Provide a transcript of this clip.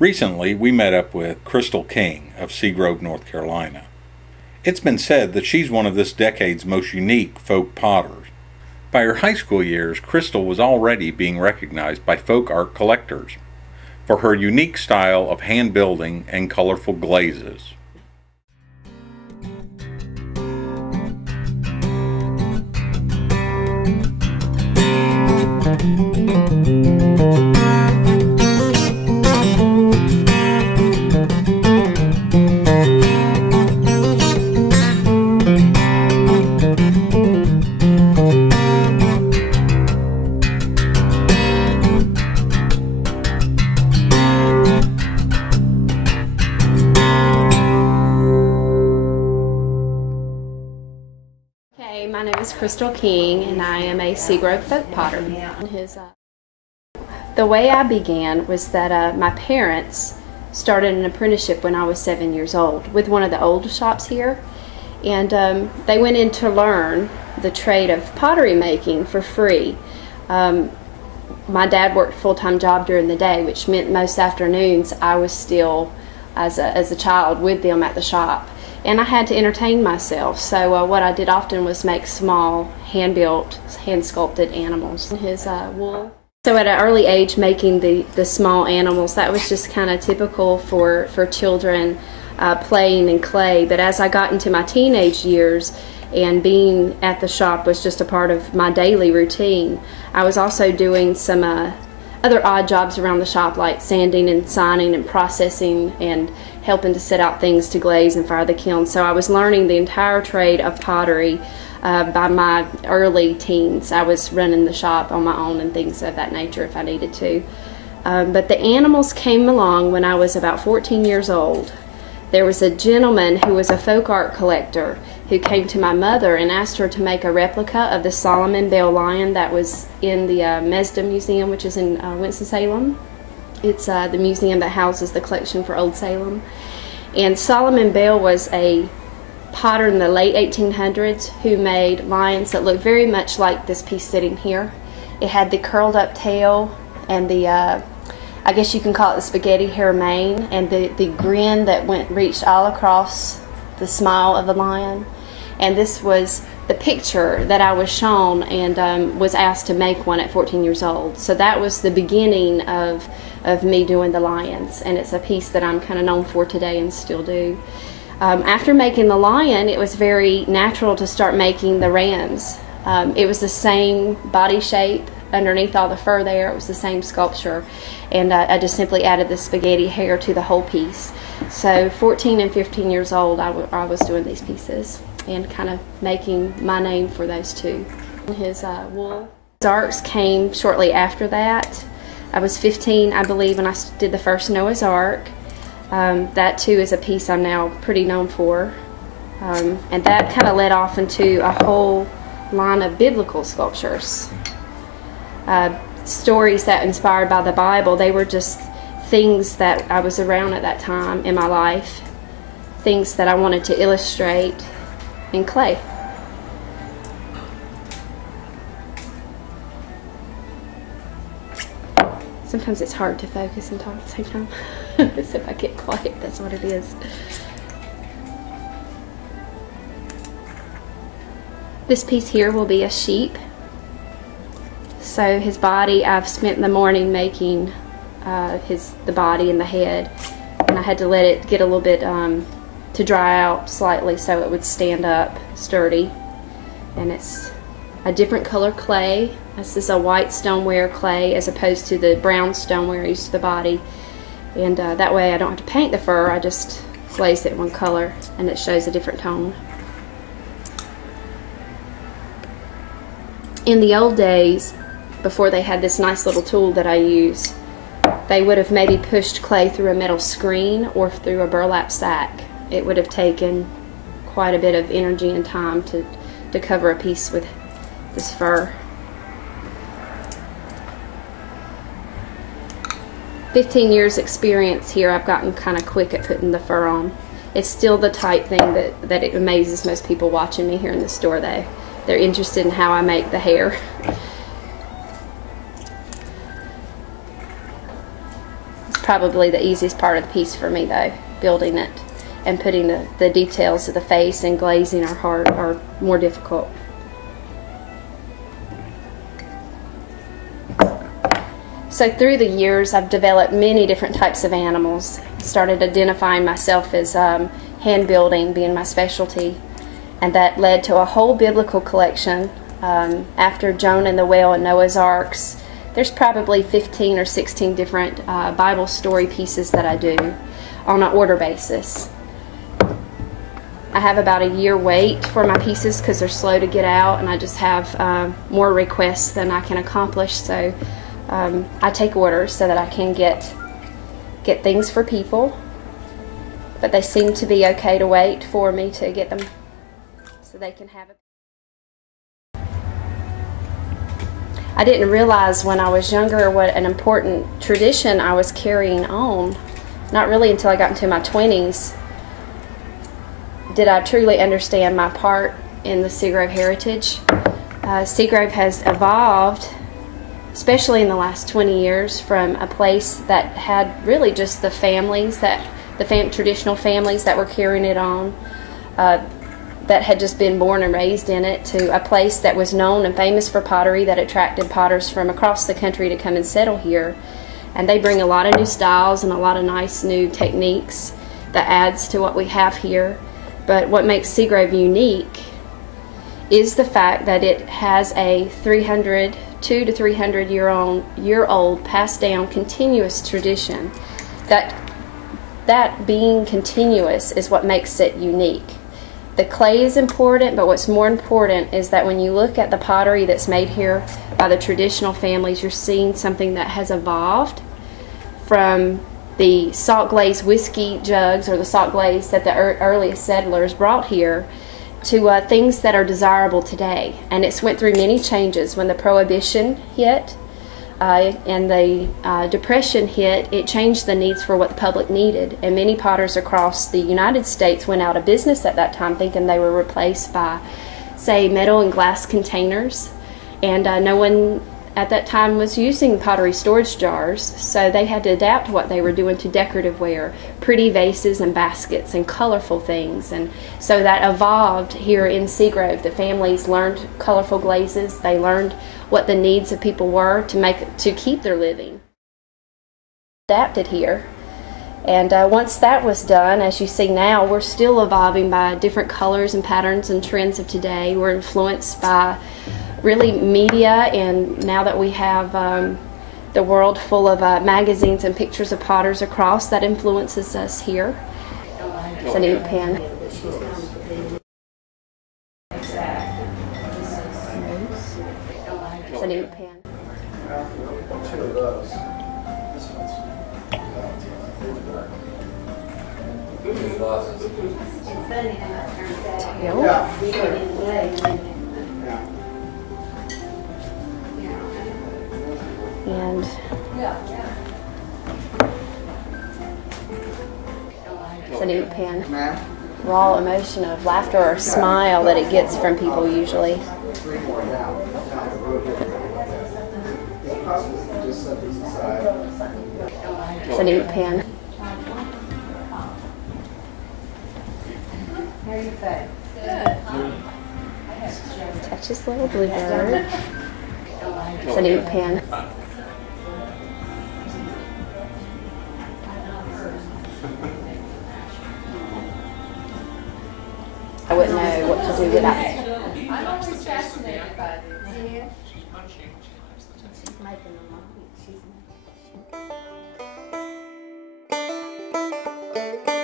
Recently, we met up with Crystal King of Seagrove, North Carolina. It's been said that she's one of this decade's most unique folk potters. By her high school years, Crystal was already being recognized by folk art collectors for her unique style of hand building and colorful glazes. My name is Crystal King, and I am a Seagrove folk potter. The way I began was that my parents started an apprenticeship when I was 7 years old with one of the old shops here, and they went in to learn the trade of pottery making for free. My dad worked a full-time job during the day, which meant most afternoons I was still, as a child, with them at the shop. And I had to entertain myself, so what I did often was make small, hand-built, hand-sculpted animals in his wool. So at an early age, making the small animals, that was just kind of typical for children playing in clay. But as I got into my teenage years, and being at the shop was just a part of my daily routine, I was also doing some other odd jobs around the shop, like sanding and signing and processing and helping to set out things to glaze and fire the kiln. So I was learning the entire trade of pottery by my early teens. I was running the shop on my own and things of that nature if I needed to. But the animals came along when I was about 14 years old. There was a gentleman who was a folk art collector who came to my mother and asked her to make a replica of the Solomon Bell lion that was in the Mesda Museum, which is in Winston-Salem. It's the museum that houses the collection for Old Salem. And Solomon Bell was a potter in the late 1800s who made lions that looked very much like this piece sitting here. It had the curled up tail and the I guess you can call it the spaghetti hair mane, and the grin that reached all across the smile of the lion. And this was the picture that I was shown and was asked to make one at 14 years old. So that was the beginning of me doing the lions, and it's a piece that I'm kind of known for today and still do. After making the lion, it was very natural to start making the rams. It was the same body shape underneath all the fur there. It was the same sculpture, and I just simply added the spaghetti hair to the whole piece. So 14 and 15 years old, I was doing these pieces and kind of making my name for those two. His wool. His arcs came shortly after that. I was 15, I believe, when I did the first Noah's Ark. That too is a piece I'm now pretty known for. And that kind of led off into a whole line of biblical sculptures. Stories that inspired by the Bible. They were just things that I was around at that time in my life, things that I wanted to illustrate in clay. Sometimes it's hard to focus and talk at the same time. So if I get quiet, that's what it is. This piece here will be a sheep. So his body, I've spent the morning making the body and the head, and I had to let it get a little bit to dry out slightly so it would stand up sturdy. And it's a different color clay. This is a white stoneware clay as opposed to the brown stoneware used to the body, and that way I don't have to paint the fur. I just glaze it one color and it shows a different tone. In the old days, before they had this nice little tool that I use, they would have maybe pushed clay through a metal screen or through a burlap sack. It would have taken quite a bit of energy and time to cover a piece with this fur. 15 years experience here, I've gotten kind of quick at putting the fur on. It's still the type thing that it amazes most people watching me here in the store. They're interested in how I make the hair. probably the easiest part of the piece for me, though. Building it and putting the details of the face and glazing our heart are more difficult. So through the years, I've developed many different types of animals. Started identifying myself as hand building being my specialty, and that led to a whole biblical collection. After Jonah and the whale and Noah's arks, there's probably 15 or 16 different Bible story pieces that I do on an order basis. I have about a year wait for my pieces because they're slow to get out, and I just have more requests than I can accomplish. So I take orders so that I can get things for people, but they seem to be okay to wait for me to get them so they can have it. I didn't realize when I was younger what an important tradition I was carrying on. Not really until I got into my 20s did I truly understand my part in the Seagrove heritage. Seagrove has evolved, especially in the last 20 years, from a place that had really just the families, traditional families that were carrying it on, that had just been born and raised in it, to a place that was known and famous for pottery, that attracted potters from across the country to come and settle here. And they bring a lot of new styles and a lot of nice new techniques that adds to what we have here. But what makes Seagrove unique is the fact that it has a 200 to 300 year old passed down continuous tradition. That being continuous is what makes it unique. The clay is important, but what's more important is that when you look at the pottery that's made here by the traditional families, you're seeing something that has evolved from the salt glazed whiskey jugs or the salt glaze that the earliest settlers brought here to things that are desirable today. And it's went through many changes. When the Prohibition hit and the Depression hit, it changed the needs for what the public needed. And many potters across the United States went out of business at that time, thinking they were replaced by, say, metal and glass containers. And no one at that time was using pottery storage jars, so they had to adapt what they were doing to decorative ware, pretty vases and baskets and colorful things. And so that evolved here in Seagrove. The families learned colorful glazes. They learned what the needs of people were to keep their living. Adapted here. And once that was done, as you see now, we're still evolving by different colors and patterns and trends of today. We're influenced by really media, and now that we have the world full of magazines and pictures of potters across, that influences us here. It's an ink pen. It's an ink pen. And it's an ink pen. Raw emotion of laughter or smile that it gets from people usually. It's an ink pen. How are you fed? Good. Touch this little bluebird. It's an ink pen. I wouldn't know what to do without it. I'm always fascinated by this. She's making them. She's making them.